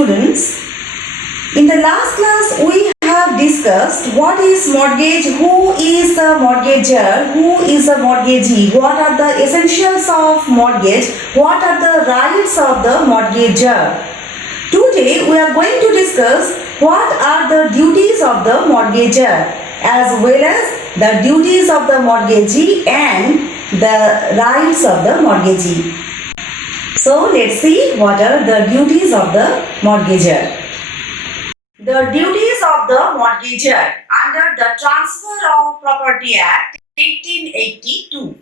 students, in the last class we have discussed what is mortgage, who is the mortgager, who is the mortgagee, what are the essentials of mortgage, what are the rights of the mortgager. Today we are going to discuss what are the duties of the mortgager as well as the duties of the mortgagee and the rights of the mortgagee. So let's see what are the duties of the mortgager. The duties of the mortgager under the Transfer of Property Act 1882.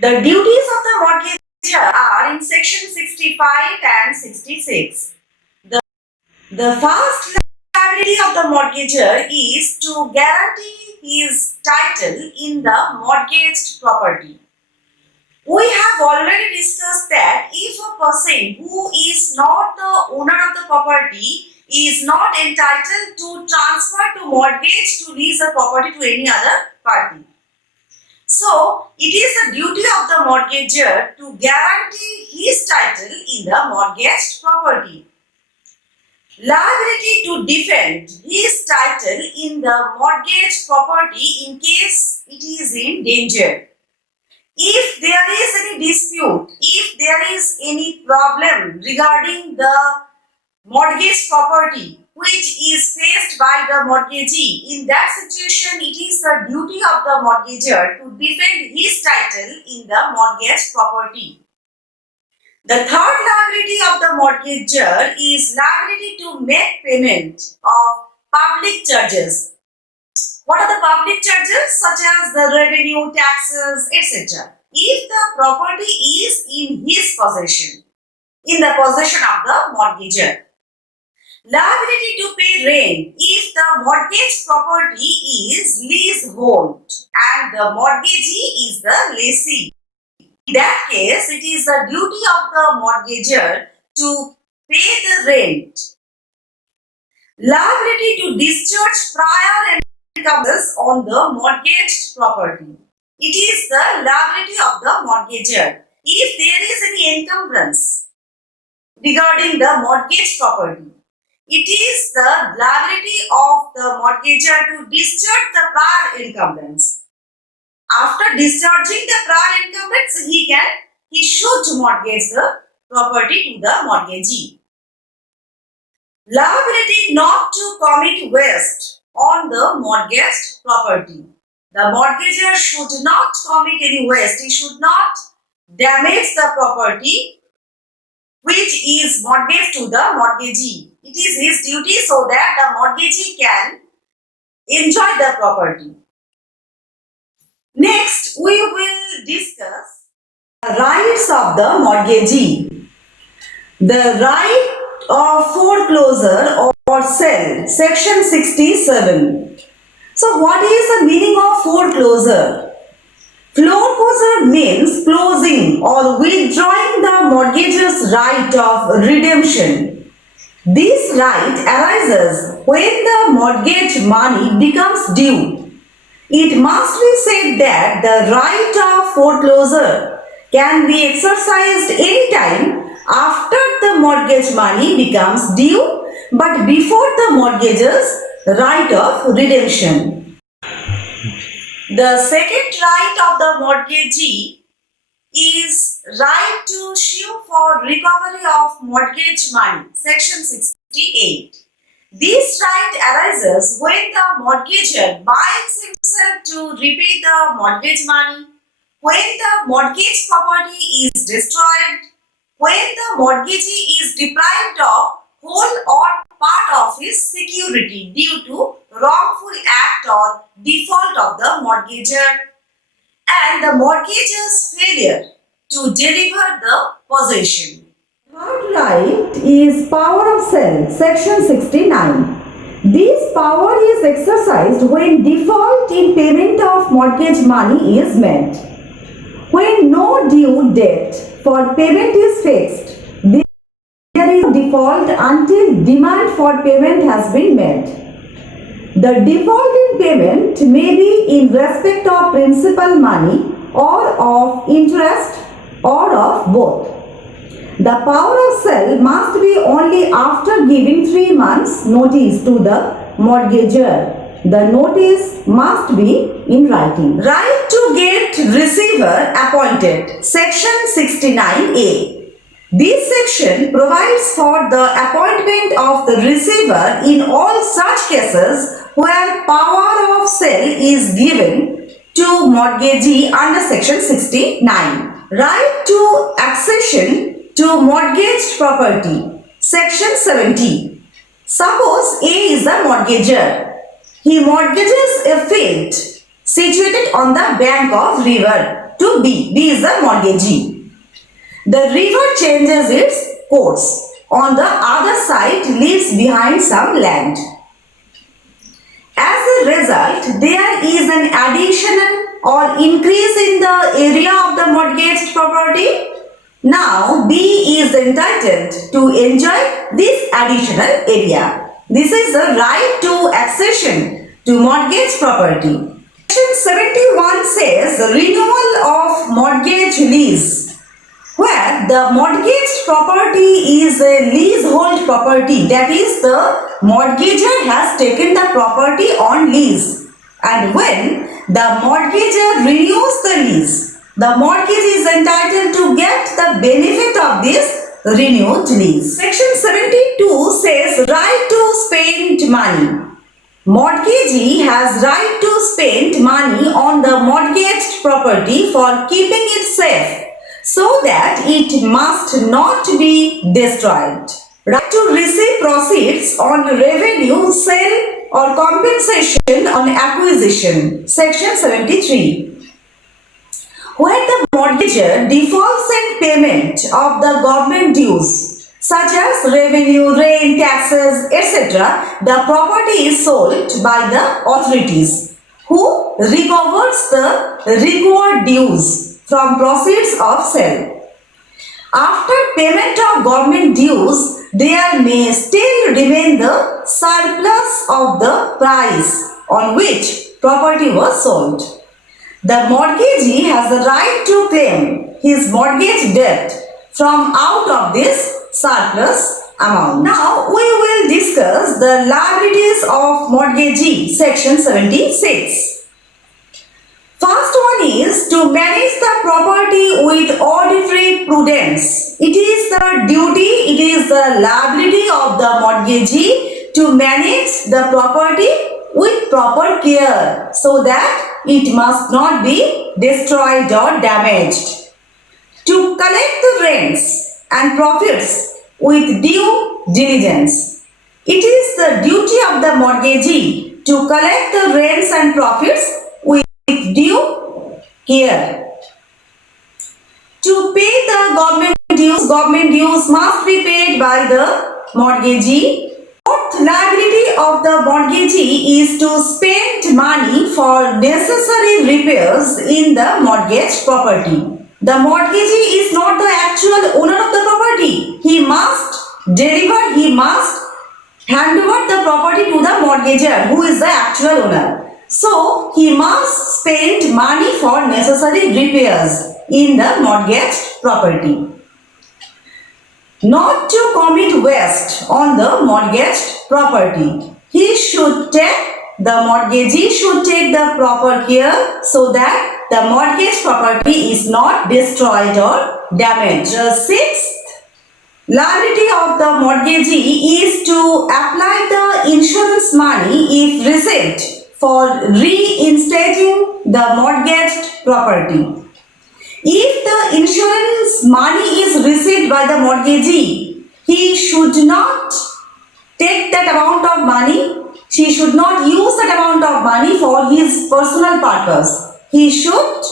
The duties of the mortgager are in section 65 and 66. The first liability of the mortgager is to guarantee his title in the mortgaged property. We have already discussed that if a person who is not the owner of the property is not entitled to transfer to mortgage to lease the property to any other party. So, it is the duty of the mortgager to guarantee his title in the mortgaged property. Liability to defend his title in the mortgaged property in case it is in danger. If there is any dispute, if there is any problem regarding the mortgage property which is faced by the mortgagee, in that situation it is the duty of the mortgager to defend his title in the mortgage property. The third liability of the mortgager is liability to make payment of public charges. What are the public charges? Such as the revenue, taxes, etc. If the property is in his possession, in the possession of the mortgager. Liability to pay rent if the mortgage property is leasehold and the mortgagee is the lessee. In that case, it is the duty of the mortgager to pay the rent. Liability to discharge prior encumbrances on the mortgaged property. It is the liability of the mortgager. If there is any encumbrance regarding the mortgaged property, it is the liability of the mortgager to discharge the prior encumbrance. After discharging the prior encumbrance, he should mortgage the property to the mortgagee. Liability not to commit waste on the mortgaged property. The mortgager should not commit any waste. He should not damage the property which is mortgaged to the mortgagee. It is his duty so that the mortgagee can enjoy the property. Next, we will discuss the rights of the mortgagee. The right of foreclosure or sale, section 67. So, what is the meaning of foreclosure? Foreclosure means closing or withdrawing the mortgagee's right of redemption. This right arises when the mortgage money becomes due. It must be said that the right of foreclosure can be exercised anytime after the mortgage money becomes due, but before the mortgagee's right of redemption. The second right of the mortgagee is right to sue for recovery of mortgage money, section 68. This right arises when the mortgager binds himself to repay the mortgage money, when the mortgage property is destroyed, when the mortgagee is deprived of whole or part of his security due to wrongful act or default of the mortgager, and the mortgager's failure to deliver the possession. Third right is power of sale, section 69. This power is exercised when default in payment of mortgage money is met. When no due date for payment is fixed, there is default until demand for payment has been met. The default in payment may be in respect of principal money or of interest or of both. The power of sale must be only after giving 3 months notice to the mortgagor. The notice must be in writing. Right to get receiver appointed. Section 69A. This section provides for the appointment of the receiver in all such cases where power of sale is given to mortgagee under section 69. Right to accession to mortgaged property. Section 70. Suppose A is the mortgagor. He mortgages a field situated on the bank of river to B. B is the mortgagee. The river changes its course. On the other side leaves behind some land. As a result, there is an additional or increase in the area of the mortgaged property. Now, B is entitled to enjoy this additional area. This is the right to accession to mortgage property. Section 71 says renewal of mortgage lease, where the mortgaged property is a leasehold property, that is, the mortgagor has taken the property on lease, and when the mortgagor renews the lease, the mortgage is entitled to get the benefit of this renewed lease. Section 72 says right to spend money. Mortgagee has right to spend money on the mortgaged property for keeping it safe, so that it must not be destroyed. Right to receive proceeds on revenue, sale or compensation on acquisition. Section 73. Where the mortgagor defaults in payment of the government dues, such as revenue, rent, taxes, etc., the property is sold by the authorities, who recovers the required dues from proceeds of sale. After payment of government dues, there may still remain the surplus of the price on which property was sold. The mortgagee has the right to claim his mortgage debt from out of this surplus amount. Now we will discuss the liabilities of mortgagee, section 76. First one is to manage the property with auditory prudence. It is the duty, it is the liability of the mortgagee to manage the property with proper care, so that it must not be destroyed or damaged. To collect the rents and profits with due diligence. It is the duty of the mortgagee to collect the rents and profits with due care. To pay the government dues must be paid by the mortgagee. Fourth liability of the mortgagee is to spend money for necessary repairs in the mortgaged property. The mortgagee is not the actual owner of the property. He must hand over the property to the mortgagor, who is the actual owner. So, he must spend money for necessary repairs in the mortgaged property. Not to commit waste on the mortgaged property. The mortgagee should take the proper care so that the mortgaged property is not destroyed or damaged. The sixth liability of the mortgagee is to apply the insurance money if received for reinstating the mortgaged property. If the insurance money is received by the mortgagee, he should not take that amount of money. She should not use that amount of money for his personal purpose. He should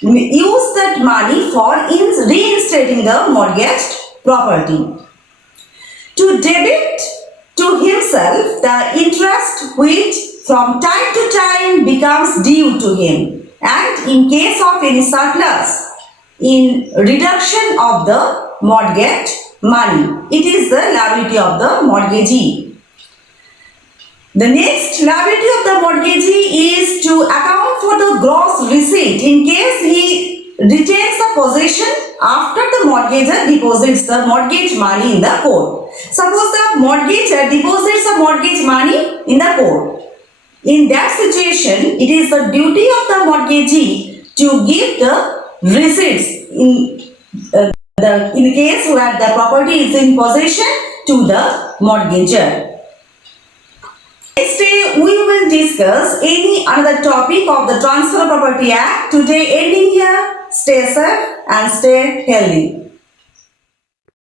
use that money for reinstating the mortgaged property. To debit to himself the interest which from time to time becomes due to him, and in case of any surplus in reduction of the mortgage money. It is the liability of the mortgagee. The next liability of the mortgagee is to account for the gross receipt in case he retains the possession after the mortgagor deposits the mortgage money in the court. Suppose the mortgagor deposits the mortgage money in the court. In that situation, it is the duty of the mortgagee to give the receipts in the case where the property is in possession to the mortgagor. Next day, we will discuss any another topic of the Transfer of Property Act. Today ending here. Stay safe and stay healthy.